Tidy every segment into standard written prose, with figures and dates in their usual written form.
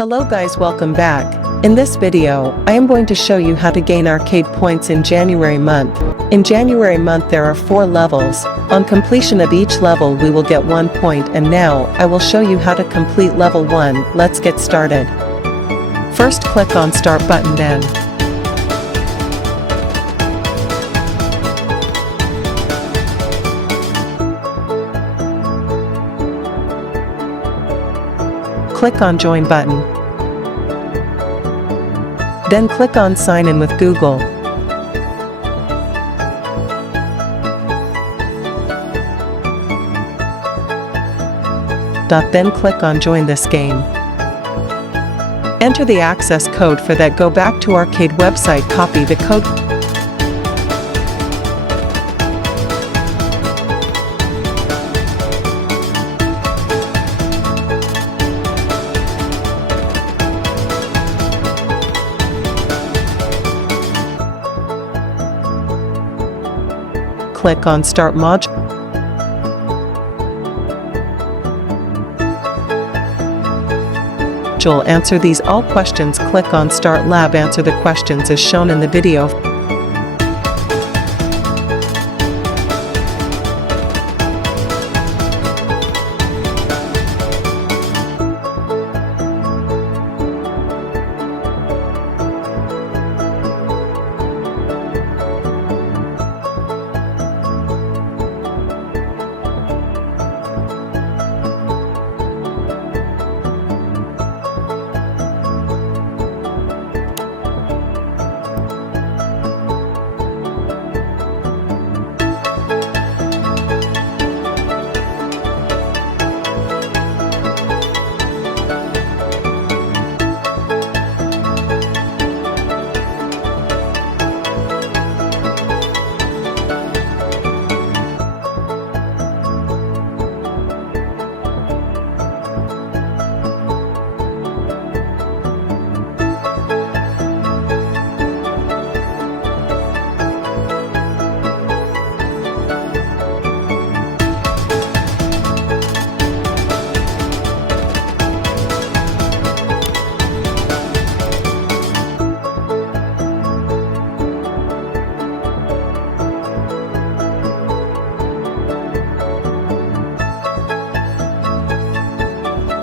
Hello guys, welcome back. In this video, I am going to show you how to gain arcade points in January month. In January month there are 4 levels. On completion of each level we will get 1 point, and now I will show you how to complete level 1. Let's get started. First click on start button, then click on join button. Then click on sign in with Google. Then click on join this game. Enter the access code for that. Go back to arcade website, copy the code. Click on Start Module. Answer these all questions. Click on Start Lab. Answer the questions as shown in the video.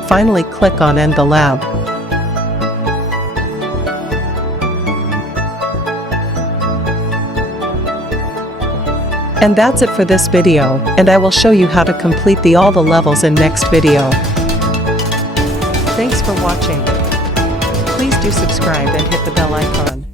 Finally, click on End the Lab. And that's it for this video, and I will show you how to complete all the levels in next video. Thanks for watching. Please do subscribe and hit the bell icon.